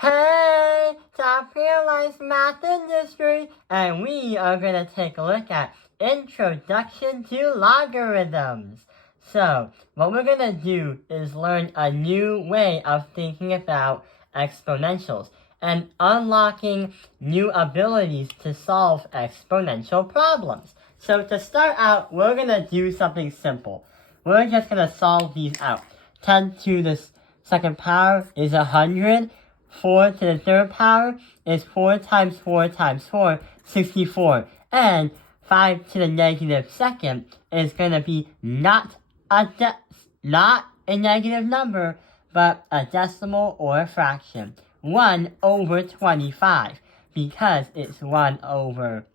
Hey, it's our Paralyzed Math Industry, and we are going to take a look at Introduction to Logarithms. So, what we're going to do is learn a new way of thinking about exponentials and unlocking new abilities to solve exponential problems. So, to start out, we're going to do something simple. We're just going to solve these out. 10 to the second power is 100. 4 to the third power is 4 times 4 times 4, 64. And 5 to the negative second is going to be not a negative number, but a decimal or a fraction. 1 over 25, because it's 1 over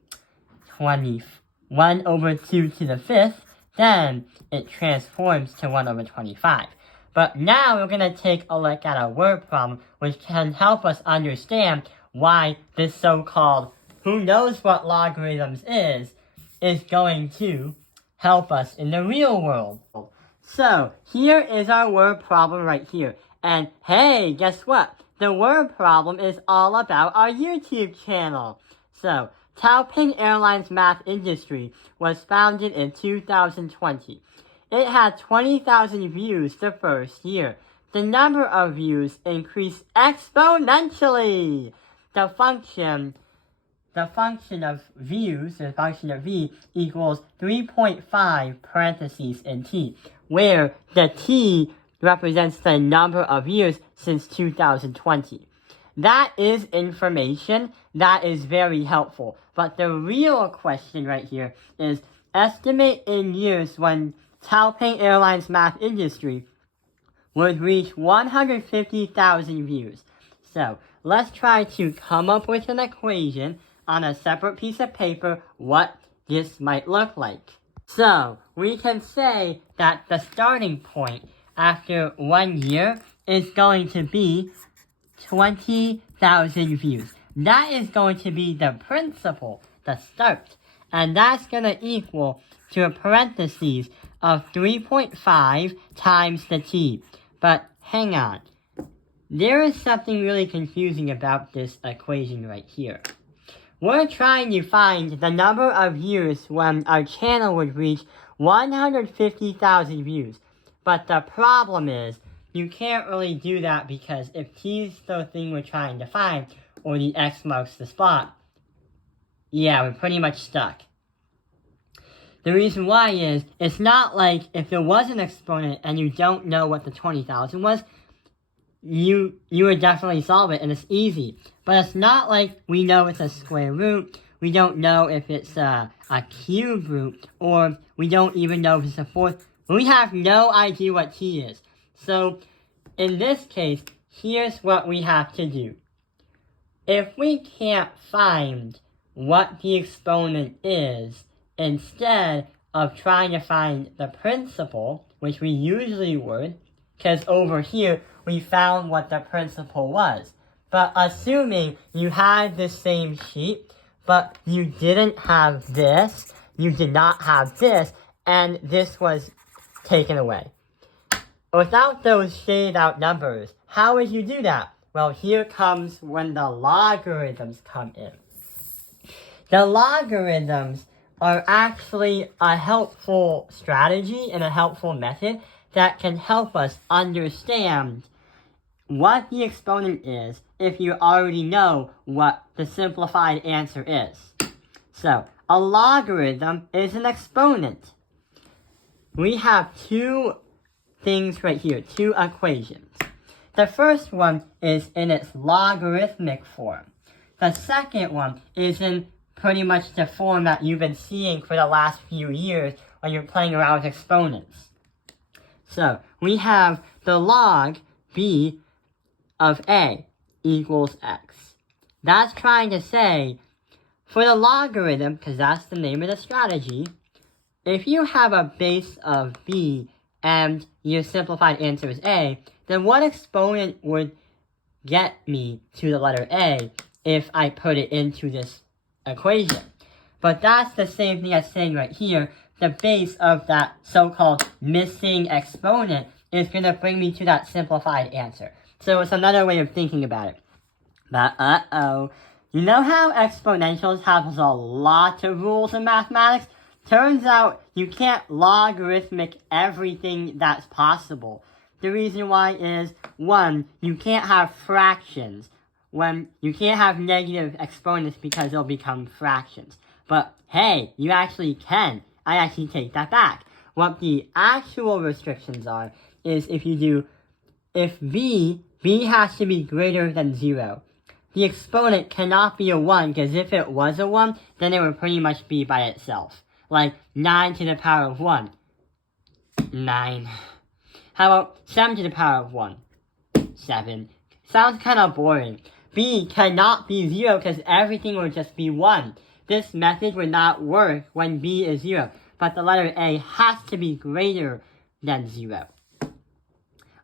2 to the fifth, then it transforms to 1 over 25. But now we're going to take a look at a word problem which can help us understand why this so-called who knows what logarithms is going to help us in the real world. So here is our word problem right here. And hey, guess what? The word problem is all about our YouTube channel. So Taiping Airlines Math Industry was founded in 2020. It had 20,000 views the first year. The number of views increased exponentially. The function of views, the function of v, equals 3.5 parentheses in t, where the t represents the number of years since 2020. That is information that is very helpful. But the real question right here is estimate in years when Taiping Airlines Math Industry would reach 150,000 views. So let's try to come up with an equation on a separate piece of paper what this might look like. So we can say that the starting point after 1 year is going to be 20,000 views. That is going to be the principal, the start. And that's going to equal to a parentheses of 3.5 times the t. But hang on. There is something really confusing about this equation right here. We're trying to find the number of years when our channel would reach 150,000 views. But the problem is, you can't really do that because if t is the thing we're trying to find, or the x marks the spot, yeah, we're pretty much stuck. The reason why is, it's not like if there was an exponent and you don't know what the 20,000 was, you would definitely solve it and it's easy. But it's not like we know it's a square root, we don't know if it's a cube root, or we don't even know if it's a fourth. We have no idea what t is. So, in this case, here's what we have to do. If we can't find what the exponent is, instead of trying to find the principal, which we usually would, because over here we found what the principal was. But assuming you had the same sheet, but you didn't have this, you did not have this, and this was taken away. Without those shaded out numbers, how would you do that? Well, here comes when the logarithms come in. The logarithms are actually a helpful strategy and a helpful method that can help us understand what the exponent is if you already know what the simplified answer is. So, a logarithm is an exponent. We have two things right here, two equations. The first one is in its logarithmic form. The second one is in pretty much the form that you've been seeing for the last few years when you're playing around with exponents. So, we have the log b of a equals x. That's trying to say, for the logarithm, because that's the name of the strategy, if you have a base of b and your simplified answer is a, then what exponent would get me to the letter a if I put it into this equation? But that's the same thing as saying right here, the base of that so-called missing exponent is going to bring me to that simplified answer. So it's another way of thinking about it. But uh-oh. You know how exponentials have a lot of rules in mathematics? Turns out you can't logarithmic everything that's possible. The reason why is, 1, you can't have fractions. When you can't have negative exponents because they'll become fractions. But hey, you actually can. I actually take that back. What the actual restrictions are is if b has to be greater than 0. The exponent cannot be a 1, because if it was a 1, then it would pretty much be by itself. Like 9 to the power of 1. 9. How about 7 to the power of 1? 7. Sounds kind of boring. B cannot be 0 because everything would just be 1. This method would not work when B is 0, but the letter A has to be greater than 0.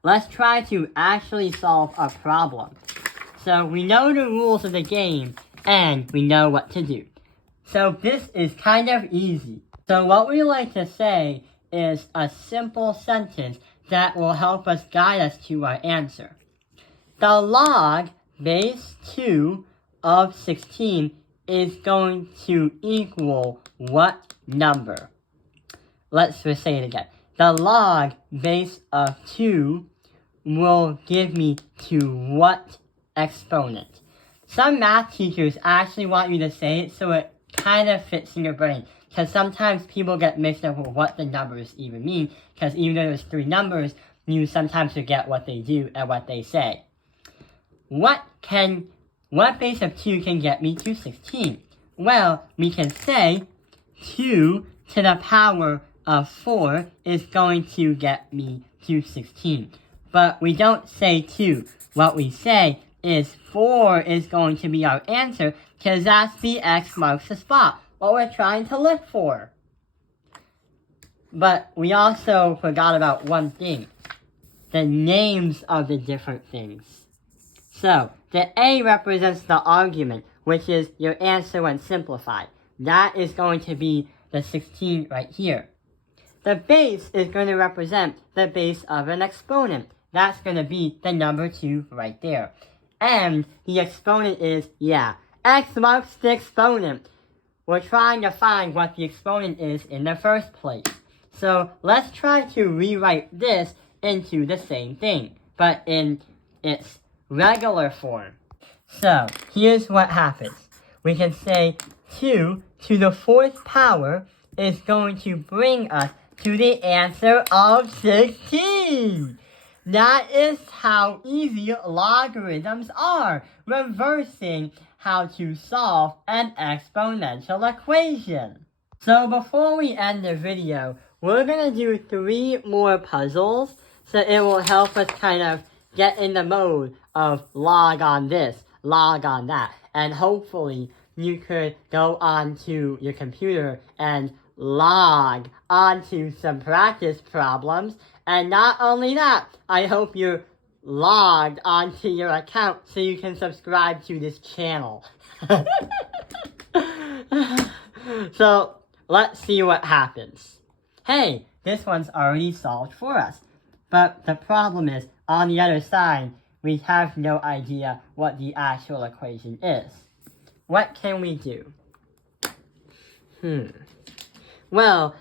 Let's try to actually solve a problem. So we know the rules of the game, and we know what to do. So this is kind of easy. So what we like to say is a simple sentence that will help us guide us to our answer. The log base 2 of 16 is going to equal what number? Let's just say it again. The log base of 2 will give me to what exponent? Some math teachers actually want you to say it so it kind of fits in your brain. Because sometimes people get mixed up with what the numbers even mean. Because even though there's 3 numbers, you sometimes forget what they do and what they say. What base of 2 can get me to 16? Well, we can say 2 to the power of 4 is going to get me to 16. But we don't say 2. What we say is 4 is going to be our answer, because that's the X marks the spot, what we're trying to look for. But we also forgot about one thing. The names of the different things. So, the A represents the argument, which is your answer when simplified. That is going to be the 16 right here. The base is going to represent the base of an exponent. That's going to be the number 2 right there. And the exponent is, X marks the exponent. We're trying to find what the exponent is in the first place. So let's try to rewrite this into the same thing, but in its regular form. So here's what happens. We can say 2 to the 4th power is going to bring us to the answer of 16. That is how easy logarithms are, reversing how to solve an exponential equation. So before we end the video, we're going to do 3 more puzzles, so it will help us kind of get in the mode of log on this, log on that, and hopefully you could go onto your computer and log onto some practice problems. And not only that, I hope you're logged onto your account so you can subscribe to this channel. So, let's see what happens. Hey, this one's already solved for us. But the problem is, on the other side, we have no idea what the actual equation is. What can we do? Well,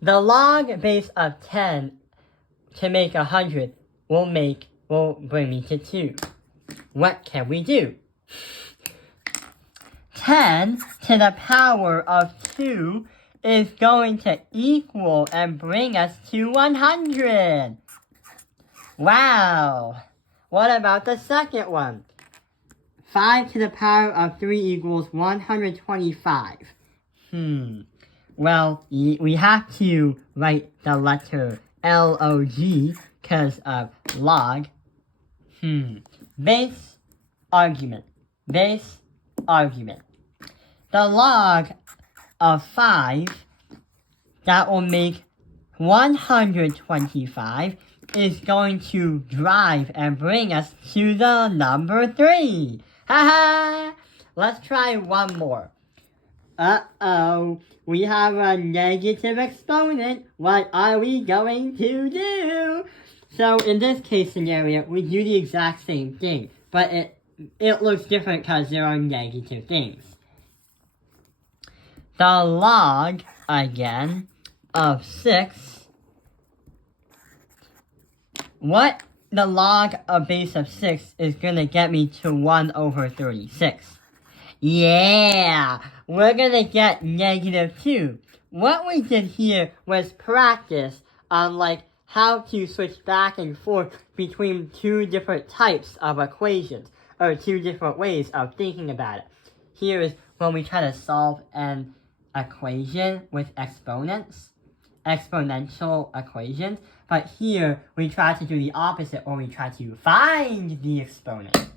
the log base of 10 to make 100 will bring me to 2. What can we do? 10 to the power of 2 is going to equal and bring us to 100. Wow! What about the second one? 5 to the power of 3 equals 125. Well, we have to write the letter L-O-G because of log. Base argument. Base argument. The log of 5, that will make 125, is going to drive and bring us to the number 3. Haha! Let's try one more. Uh-oh, we have a negative exponent. What are we going to do? So in this case scenario, we do the exact same thing, but it it looks different because there are negative things. The log, again, of 6. What the log of base of 6 is going to get me to 1 over 36. Yeah, we're going to get negative 2. What we did here was practice on how to switch back and forth between two different types of equations, or two different ways of thinking about it. Here is when we try to solve an equation with exponents, exponential equations, but here we try to do the opposite, or we try to find the exponent.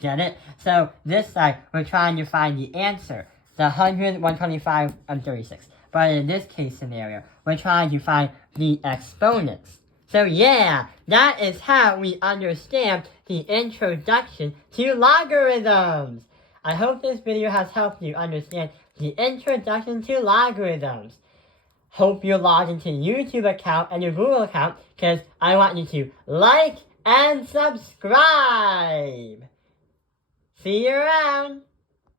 Get it? So this side, we're trying to find the answer, the 100, 125, and 36. But in this case scenario, we're trying to find the exponents. So yeah, that is how we understand the introduction to logarithms. I hope this video has helped you understand the introduction to logarithms. Hope you log into your YouTube account and your Google account, because I want you to like and subscribe. See you around.